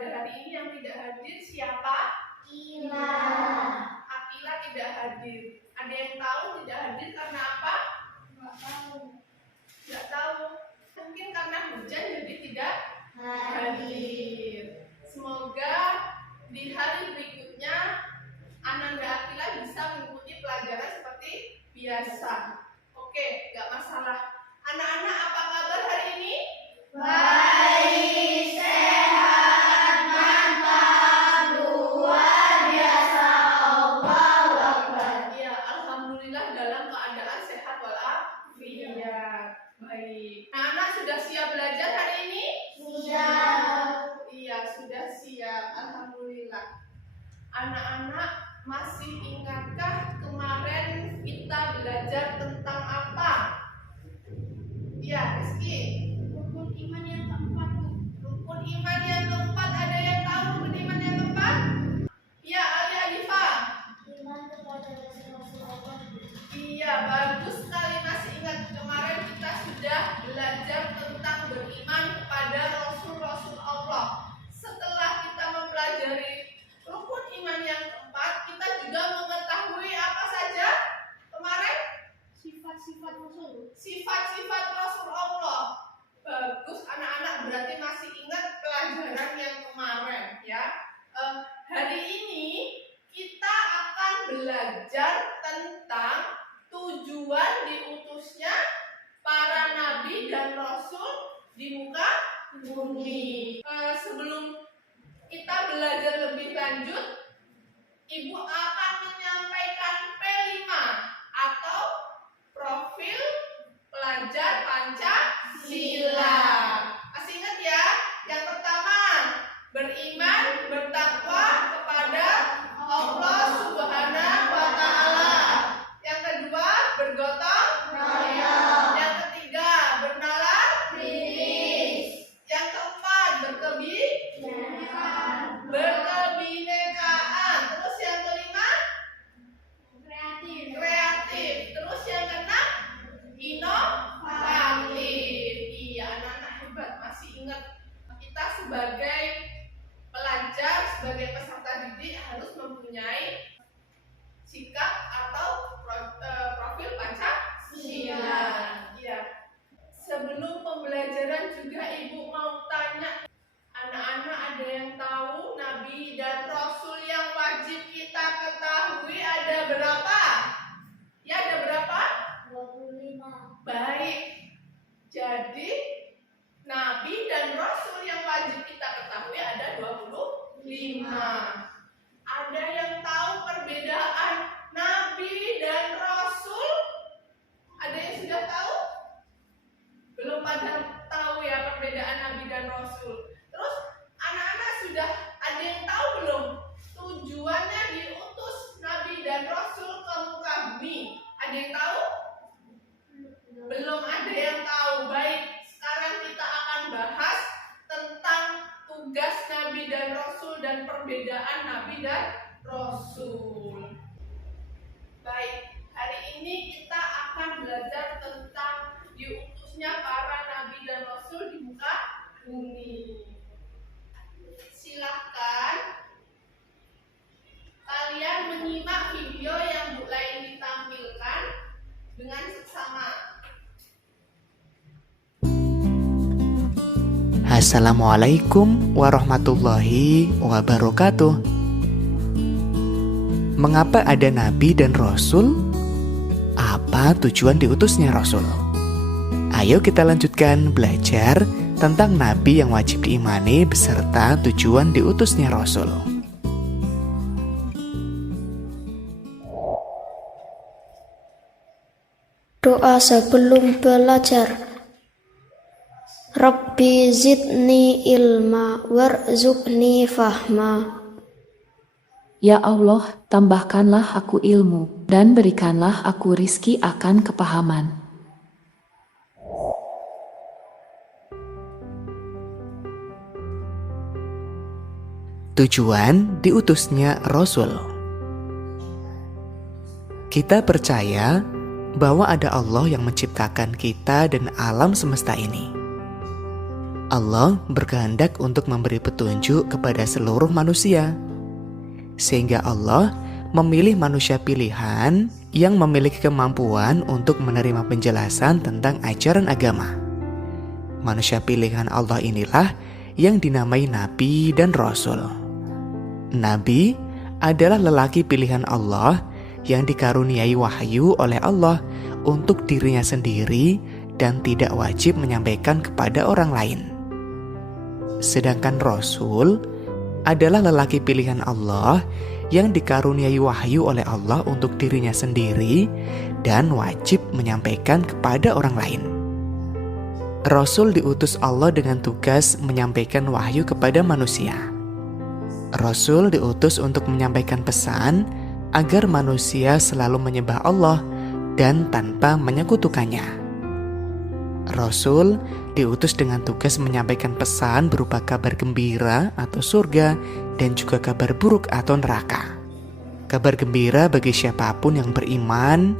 pada hari ini yang tidak hadir siapa? Ila. Akila tidak hadir. Ada yang tahu tidak hadir karena apa? Nggak tahu. Tidak tahu. Mungkin karena hujan jadi tidak hadir. Semoga di hari berikutnya Ananda Akila bisa mengikuti pelajaran seperti biasa. Oke, nggak masalah. Anak-anak, apa kabar hari ini? Baik, sehat, mantap, luar biasa, Allahu Akbar. Ya, alhamdulillah dalam keadaan sehat walafiat. Baik. Anak-anak sudah siap belajar hari ini? Sudah. Iya, sudah siap. Alhamdulillah. Anak-anak masih ingatkah kemarin kita belajar tentang apa? Ya, Rizky. Rukun iman yang keempat. Rukun iman yang keempat, ada yang tahu rukun iman yang keempat? Ya, Ali Alifa. Iman kepada Rasul Allah. Iya, bagus sekali masih ingat kemarin kita sudah belajar tentang beriman kepada Rasul-Rasul Allah. Setelah kita mempelajari rukun iman yang keempat, kita juga mengetahui apa saja kemarin? Sifat-sifat Rasul. Sifat-sifat Rasul Allah. Bagus, anak-anak berarti masih ingat pelajaran yang kemarin ya. Hari ini kita akan belajar tentang tujuan diutusnya para nabi dan rasul di muka bumi. Sebelum kita belajar lebih lanjut, Ibu akan menyampaikan P5 atau profil pelajar Pancasila. Masih ingat ya? Yang pertama, beriman, bertakwa kepada Allah Subhanahu wa Ta'ala. Yang kedua, bergotong royong. Yang ketiga, bernalar Kritis. Yang keempat, berkebinekaan. Terus yang kelima, Kreatif. kreatif. Terus yang keenam, inovatif. Iya, anak-anak hebat, masih ingat. Kita sebagai pelajar, sebagai peserta didik harus mempunyai sikap atau profil Pancasila. Iya. Sebelum pembelajaran juga Ibu mau tanya, anak-anak ada yang tahu Nabi dan Rasul yang wajib kita ketahui ada berapa? Ya, ada berapa? 25. Baik. Jadi Nabi dan Rasul yang wajib kita ketahui ada 25. Ada yang tahu perbedaan Nabi dan Rasul? Ada yang sudah tahu? Belum pada tahu ya perbedaan Nabi dan Rasul. Terus anak-anak sudah ada yang tahu belum tujuannya diutus Nabi dan Rasul ke muka bumi? Ada yang tahu? Belum ada yang tahu. Baik, sekarang kita akan bahas tentang tugas Nabi dan Rasul dan perbedaan Nabi dan Rasul. Baik, hari ini kita akan belajar tentang diutusnya para Nabi dan Rasul di muka bumi. Silahkan kalian menyimak video yang Bu Laini tampilkan dengan seksama. Assalamualaikum warahmatullahi wabarakatuh. Mengapa ada nabi dan rasul? Apa tujuan diutusnya rasul? Ayo kita lanjutkan belajar tentang nabi yang wajib diimani beserta tujuan diutusnya rasul. Doa sebelum belajar. Rabbi zidni ilma warzuqni fahma. Ya Allah, tambahkanlah aku ilmu, dan berikanlah aku rizki akan kepahaman. Tujuan diutusnya Rasul. Kita percaya bahwa ada Allah yang menciptakan kita dan alam semesta ini. Allah berkehendak untuk memberi petunjuk kepada seluruh manusia, sehingga Allah memilih manusia pilihan yang memiliki kemampuan untuk menerima penjelasan tentang ajaran agama. Manusia pilihan Allah inilah yang dinamai Nabi dan Rasul. Nabi adalah lelaki pilihan Allah yang dikaruniai wahyu oleh Allah untuk dirinya sendiri dan tidak wajib menyampaikan kepada orang lain. Sedangkan Rasul adalah lelaki pilihan Allah yang dikaruniai wahyu oleh Allah untuk dirinya sendiri dan wajib menyampaikan kepada orang lain. Rasul diutus Allah dengan tugas menyampaikan wahyu kepada manusia. Rasul diutus untuk menyampaikan pesan agar manusia selalu menyembah Allah dan tanpa menyekutukannya. Rasul diutus dengan tugas menyampaikan pesan berupa kabar gembira atau surga dan juga kabar buruk atau neraka. Kabar gembira bagi siapapun yang beriman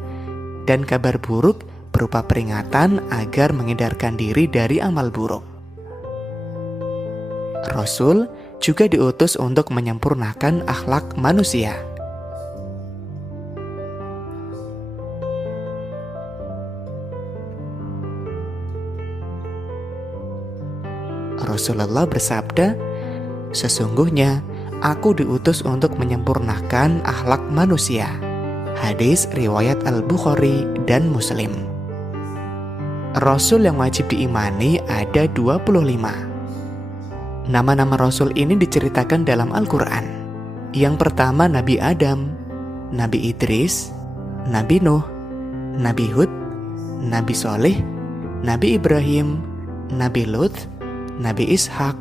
dan kabar buruk berupa peringatan agar menghindarkan diri dari amal buruk. Rasul juga diutus untuk menyempurnakan akhlak manusia. Rasulullah bersabda, "Sesungguhnya aku diutus untuk menyempurnakan akhlak manusia." Hadis riwayat Al-Bukhari dan Muslim. Rasul yang wajib diimani ada 25. Nama-nama Rasul ini diceritakan dalam Al-Quran. Yang pertama Nabi Adam, Nabi Idris, Nabi Nuh, Nabi Hud, Nabi Soleh, Nabi Ibrahim, Nabi Lut, Nabi Ishak,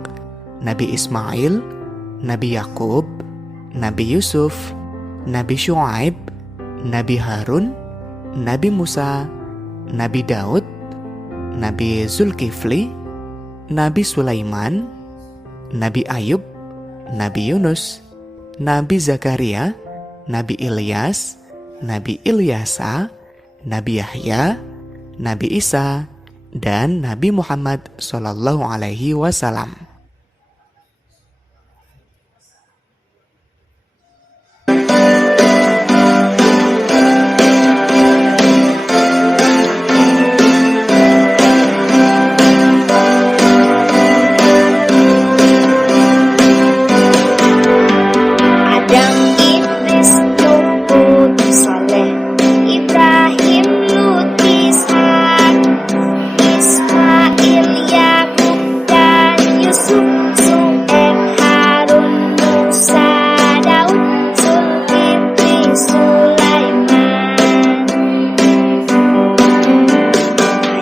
Nabi Ismail, Nabi Yakub, Nabi Yusuf, Nabi Syuaib, Nabi Harun, Nabi Musa, Nabi Daud, Nabi Zulkifli, Nabi Sulaiman, Nabi Ayub, Nabi Yunus, Nabi Zakaria, Nabi Ilyas, Nabi Ilyasa, Nabi Yahya, Nabi Isa, dan Nabi Muhammad SAW. Adam, Idris, Nuh, Hud, Saleh, Ibrahim, Lut, Ishak, Ismail, Yakub, dan Yusuf, Su'aib, Harun, Musa, Daud, Zulkifli, Sulaiman,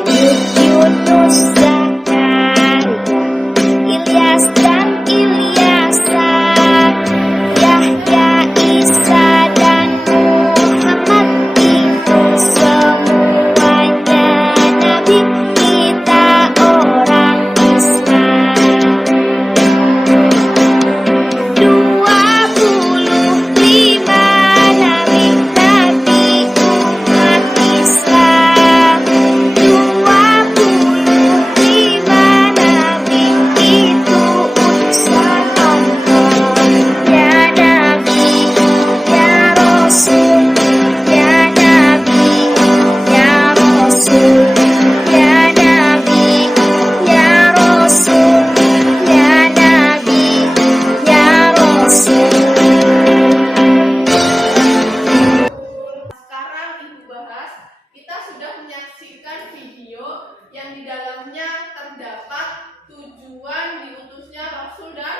Ayub, Yunus, Zakaria, Ilyas dan Ilyasa, Yahya, Isa, dan Muhammad. Itu semuanya nabi, kita orang Islam. 25 nabi umat Islam. 25 nabi itu utusan Allah. Ya Nabi, ya Rasul, ya Nabi, ya Rasul, ya Nabi, ya Rasul, ya Nabi, ya Rasul. Sekarang Ibu bahas, kita sudah menyaksikan video yang di dalamnya terdapat tujuan diutusnya Rasul dan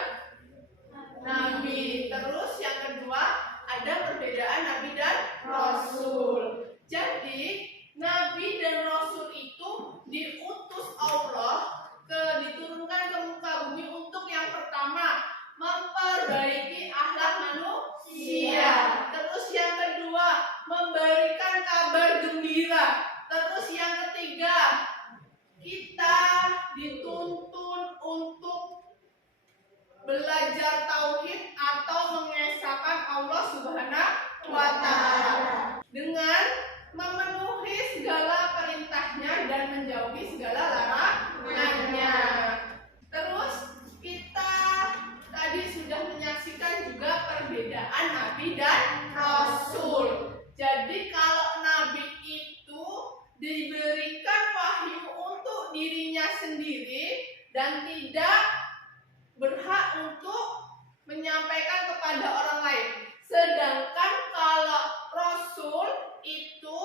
Nabi. Terus yang kedua ada perbedaan Nabi dan Rasul. Jadi Nabi dan Rasul itu diutus Allah diturunkan ke muka bumi untuk yang pertama memperbaiki akhlak manusia. Terus yang kedua memberikan kabar gembira. Terus yang ketiga kita dituntun untuk belajar tauhid atau mengesahkan Allah Subhanahu wa Ta'ala dengan memenuhi segala perintahnya dan menjauhi segala larangannya. sendiri dan tidak berhak untuk menyampaikan kepada orang lain. Sedangkan kalau Rasul itu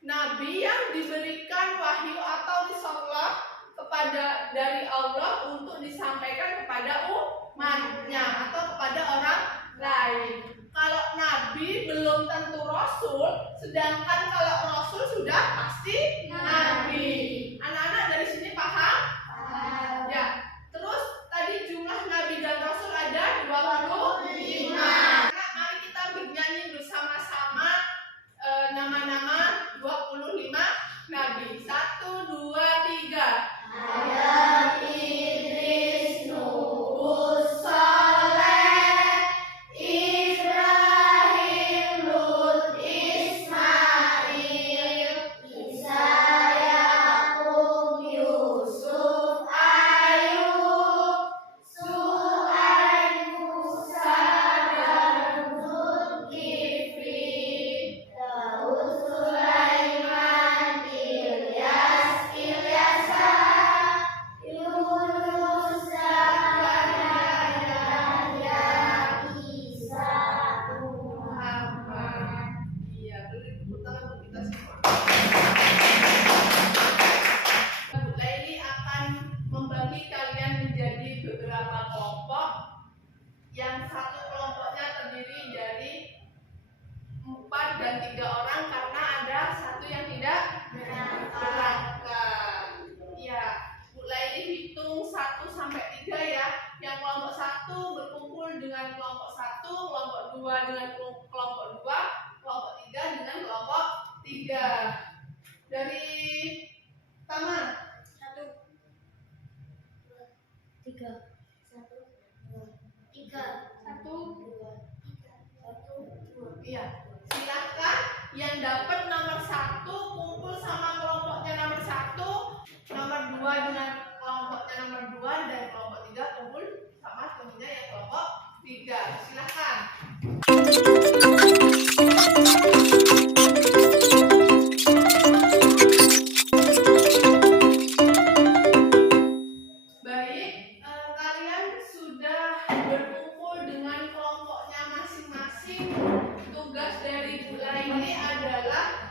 nabi yang diberikan wahyu atau risalah kepada dari Allah untuk disampaikan kepada umatnya atau kepada orang lain. Kalau nabi belum tentu rasul, sedangkan kalau rasul sudah pasti nabi. Anak-anak dari sini paham? Ya. Terus tadi jumlah nabi dan rasul ada 25. Nah, mari kita bernyanyi bersama-sama nama-nama 25 nabi. 1, 2, 3. Adam, Idris, Nuh, Saleh, Ibrahim, Lut, Ismail, Isa, Yakub, Yusuf, Ayub, Su'aib, Musa, dan Zulkifli, Daud, Sulaiman, Ilyas, Ilyasa, Yunus, Zakaria, Yahya, Isa, Muhammad. Iya, beri tepuk tangan untuk kita semua. Bu Laili akan membagi kalian menjadi beberapa kelompok. Yang satu kelompoknya terdiri dari 4 dan 3 orang karena ada satu yang tidak berangkat. Iya, Bu Laili hitung 1 sampai 3 ya. Yang kelompok 1 berkumpul dengan kelompok 1, kelompok 2 dengan kelompok 2, kelompok 3 dengan kelompok 3. Dari Tama. 1, 2, 3. 1, 2. Iya. Silakan yang dapat nomor 1 kumpul sama kelompoknya nomor 1, nomor 2 dengan kelompoknya nomor 2, dan kelompok 3 kumpul sama temennya yang kelompok 3. Silakan. Baik, kalian sudah berkumpul dengan kelompoknya masing-masing. Tugas dari Bu Laili adalah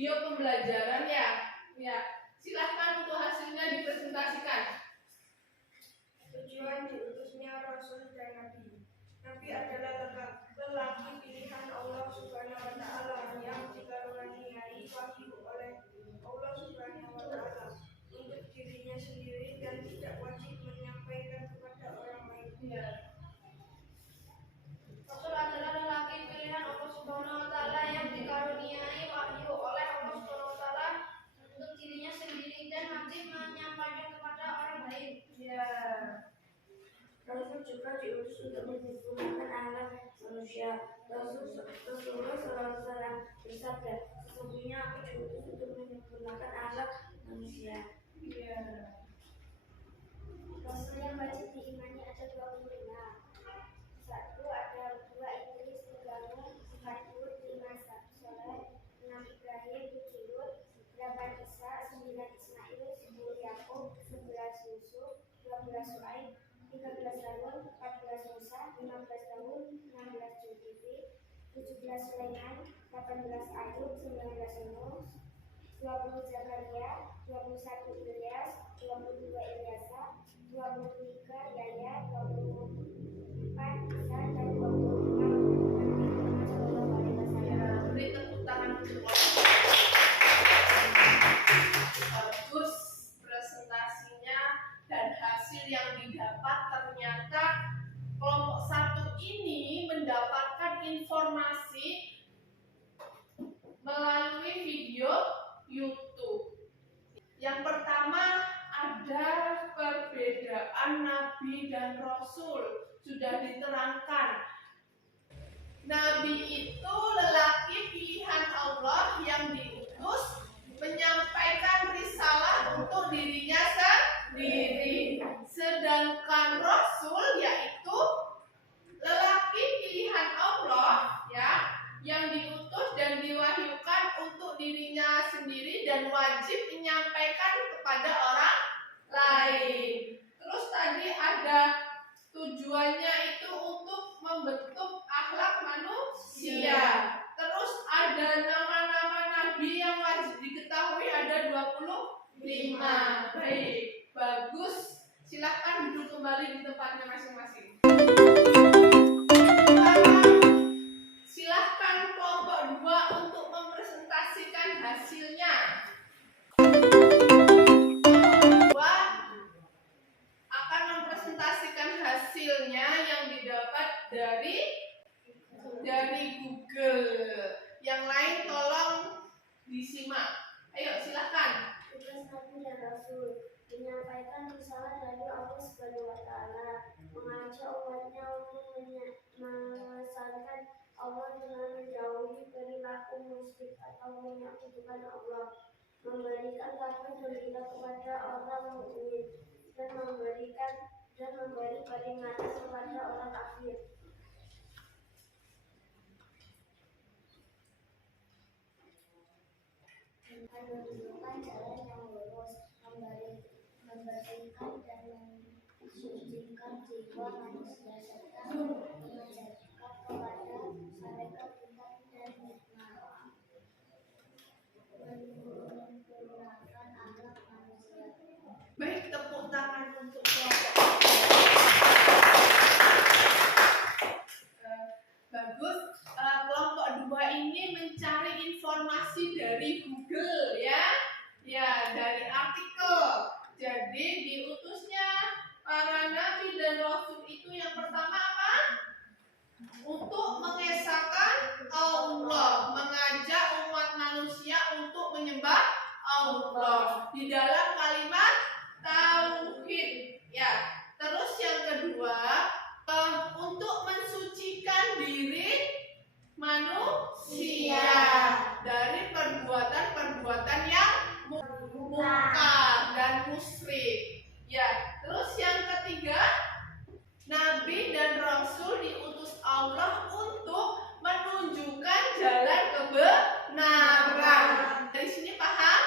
video pembelajaran ya. Ya, silahkan untuk hasilnya dipresentasikan. Tujuan diutusnya Rasul dan Nabi. Nabi adalah lelaki pilihan Allah Subhanahu wa Ta'ala yang dikaruniai wahyu oleh Allah Subhanahu wa Ta'ala untuk dirinya sendiri dan tidak wajib menyampaikan kepada orang lain. Ya. Rasul adalah lelaki pilihan Allah Subhanahu wa Ta'ala yang dikaruniai wahyu oleh Allah Subhanahu wa Ta'ala untuk dirinya sendiri dan wajib menyampaikan kepada orang lain. Ya. Rasul juga diutus untuk menyempurnakan alam manusia. Rasulullah SAW bersabda, sesungguhnya aku diutus untuk menyempurnakan alam manusia. Ya. Rasul yang wajib diimani ada 25. Satu ada 2 Idris, 3 Nuh, 4 Hud, 5 Saleh, 6 Ibrahim, 7 Lut, 8 Isa, 9 Ismail, 10 Yakub, 11 Yusuf, 12 Suaib, 13 Harun, 14 Musa, 15 Daud, 16 Zulkifli, 17 Sulaiman, 18 Ayub, 19 Yunus, 20 Zakaria, 21 Ilyas, 22 Ilyasa, 23 Yahya, 24 Isa, dan 25 Nabi Sallallahu Alaihi Wasallam. Beri tepuk tangan untuk bagus presentasinya dan hasil yang didapat. Ternyata kelompok 1 ini mendapatkan informasi melalui video YouTube. Yang pertama ada perbedaan Nabi dan Rasul, sudah diterangkan. Nabi itu lelaki pilihan Allah yang diutus menyampaikan risalah untuk dirinya sendiri. Sedangkan Rasul yaitu lelaki pilihan Allah ya, yang diutus dan diwahyukan untuk dirinya sendiri dan wajib menyampaikan kepada orang lain. Terus tadi ada tujuannya itu untuk membentuk akhlak manusia. Terus ada nama-nama nabi yang wajib diketahui ada 25. Baik, bagus. Silahkan duduk kembali di tempatnya masing-masing. Silahkan kelompok 2 untuk mempresentasikan hasilnya. Kelompok 2 akan mempresentasikan hasilnya yang didapat dari Google. Yang lain tolong disimak. Ayo silahkan. Tugas Nabi dan Rasul menyampaikan risalah dari Allah Subhanahu wa Ta'ala, mengajak umatnya untuk mengesahkan Allah dengan menjauhi perilaku musyrik atau menyekutukan Allah, memberikan kabar gembira kepada orang mukmin dan memberi peringatan kepada orang kafir. Menunjukkan jalan yang lurus, membersihkan dan mensucikan jiwa manusia serta mengajarkan kepada mereka kitab dan hikmah, menyempurnakan akhlak manusia. Baik, tepuk tangan untuk kelompok. Bagus. Kelompok 2 ini mencari informasi dari Google ya. Ya, dari artikel. Jadi diutusnya para nabi dan rasul itu yang pertama apa? Untuk mengesahkan Allah, mengajak umat manusia untuk menyembah Allah di dalam kalimat tauhid. Ya. Terus yang kedua, untuk mensucikan diri manusia dari perbuatan-perbuatan yang mungkar dan musyrik. Ya, terus yang ketiga, Nabi dan Rasul diutus Allah untuk menunjukkan jalan kebenaran. Dari sini paham?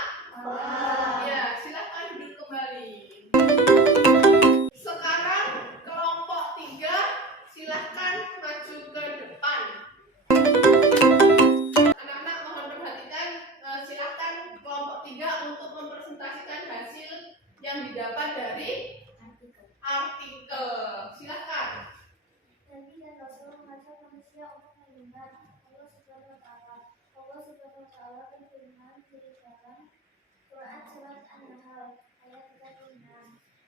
Ya, silakan duduk kembali. didapat dari artikel. Silakan. Nabi dan Rasul mengajak manusia untuk menyembah Allah Subhanahu wa Ta'ala. Allah Subhanahu wa Ta'ala berfirman di dalam Quran surat An-Nahl ayat 36.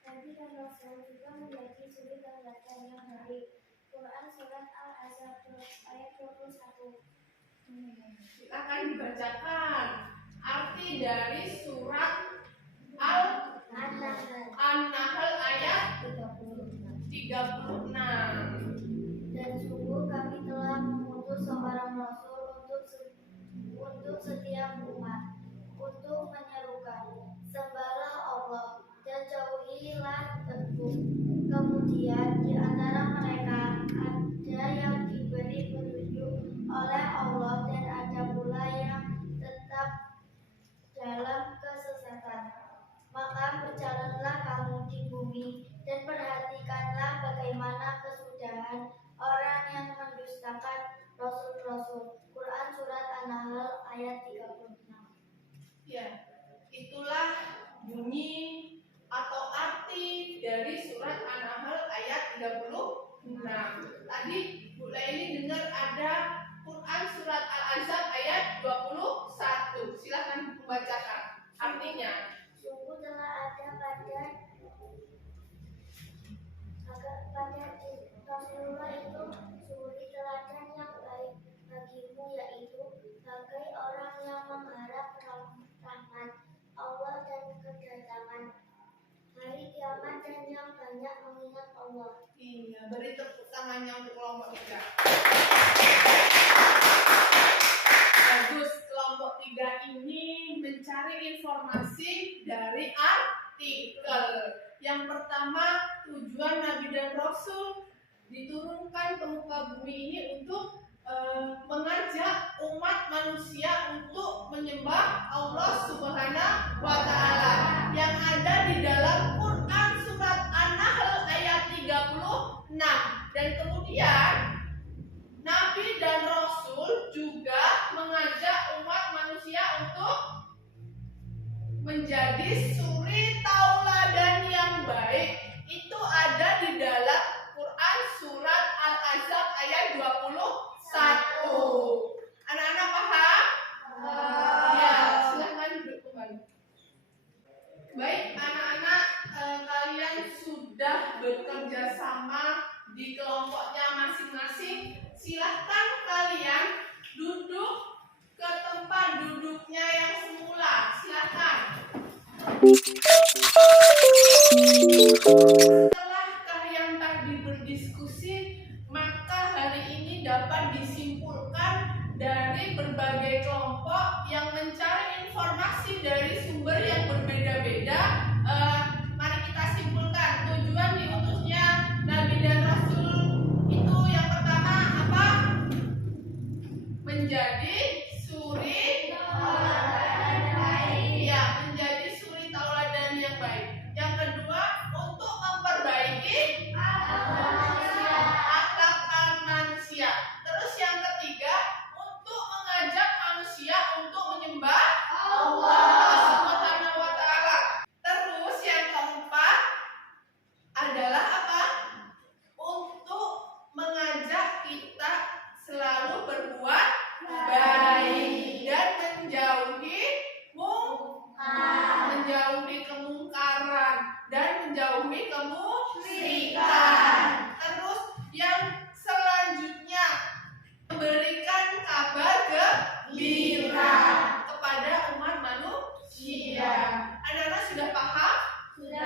Nabi dan Rasul juga menjadi suri tauladan yang baik. Quran surat Al-Ahzab ayat 21. Silakan dibacakan arti dari surat An-Nahl ayat 36. Dan sungguh kami telah mengutus seorang rasul untuk setiap umat untuk menyerukan sembahlah Allah dan jauhilah tepung. Kemudian di antara mereka ada yang diberi petunjuk oleh Allah dan ada pula yang tetap dalam kesesatan. Maka berjalanlah kamu di bumi dan perhatikanlah bagaimana kesudahan orang yang mendustakan rasul-rasul. Quran surat An-Nahl ayat 36. Ya, itulah bunyi atau arti dari surat An-Nahl ayat 36. Tadi Bu Laili dengar ada Quran surat Al-Ahzab ayat 21. Silakan membacakan artinya. Sungguh telah ada pada Rasulullah itu suri teladan yang baik bagimu, yaitu bagai orang yang mengharap rahmat Allah dan kedatangan hari kiamat dan yang banyak mengingat Allah. Iya, beri tepuk tangannya untuk kelompok 3. Bagus, kelompok 3 ini mencari informasi dari artikel. Yang pertama, tujuan Nabi dan Rasul diturunkan ke muka bumi ini untuk mengajak umat manusia untuk menyembah Allah Subhanahu wa Ta'ala yang ada di dalam Quran surat An-Nahl ayat 36. Dan kemudian Nabi dan Rasul juga mengajak umat manusia untuk menjadi suri tauladan yang baik. Itu ada di dalam Quran surat Al-Ahzab ayat 21. Anak-anak paham? Ya, silakan duduk kembali. Baik, anak-anak, kalian sudah bekerja sama di kelompoknya masing-masing. Silahkan kalian duduk ke tempat duduknya yang semula. Silahkan. Setelah kalian tadi berdiskusi, maka hari ini dapat disimpulkan dari berbagai kelompok yang mencari informasi dari sumber yang berbeda-beda. Mari kita simpulkan tujuan diutusnya Nabi dan Rasul itu yang pertama apa? Menjadi suri tauladan yang baik. Ya, menjadi suri tauladan yang baik. Yang kedua, untuk memperbaiki akhlak manusia. Terus yang ketiga, untuk mengajak manusia untuk menyembah Allah Subhanahu wa Ta'ala. Terus yang keempat adalah apa? Untuk mengajak kita selalu berbuat baik dan menjauhi kemungkaran dan menjauhi kemusyrikan. Terus yang selanjutnya memberikan kabar gembira kepada umat manusia. Anak-anak sudah paham? Sudah.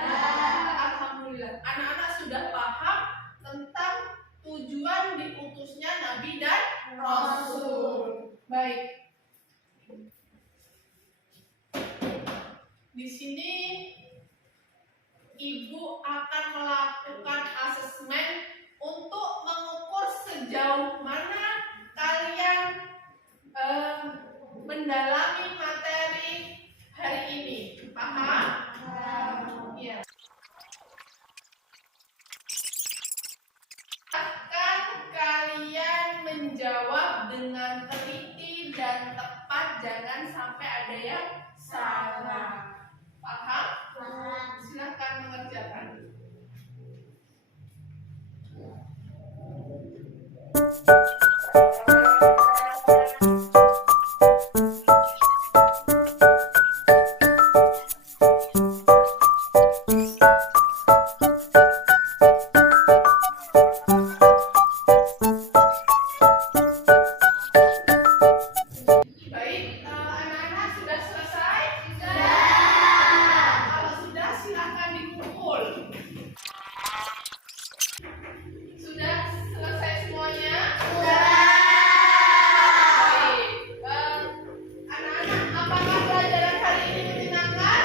Alhamdulillah. Anak-anak sudah paham tentang tujuan diutusnya Nabi dan Rasul. Baik. Di sini Ibu akan melakukan asesmen untuk mengukur sejauh mana kalian mendalami materi hari ini. Paham? Ya. Akan kalian menjawab dengan teliti dan tepat, jangan sampai ada yang salah. Paham? Silahkan mengerjakan. Baik, anak-anak sudah selesai? Sudah. Kalau sudah, silahkan dikumpul. Sudah selesai semuanya? Sudah. Baik. Anak-anak, apakah pelajaran hari ini menyenangkan?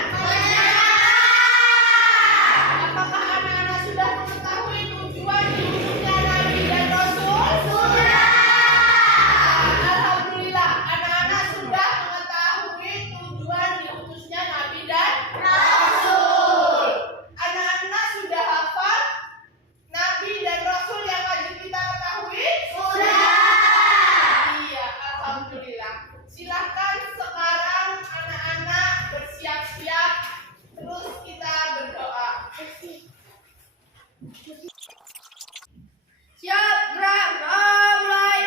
Apakah anak-anak sudah mengetahui tujuan hidupnya Nabi dan Rasul? Sudah. Alhamdulillah, anak-anak sudah mengetahui tujuan diutusnya Nabi dan Rasul. Anak-anak sudah hafal Nabi dan Rasul yang wajib kita ketahui? Sudah. Iya, alhamdulillah. Silahkan sekarang anak-anak bersiap-siap, terus kita berdoa. Siap, gerak, mulai.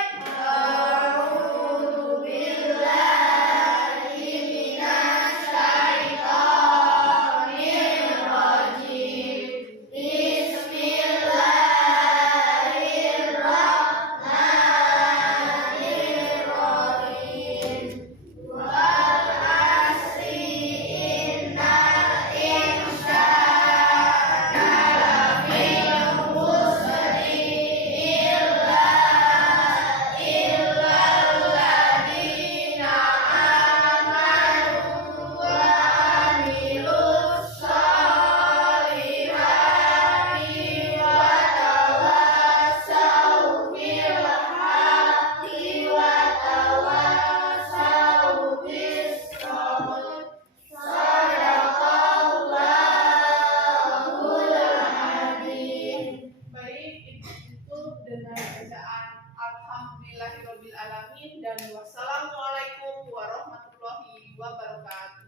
Baik, itu dengan bacaan Alhamdulillahirabbil alamin dan wassalamualaikum warahmatullahi wabarakatuh.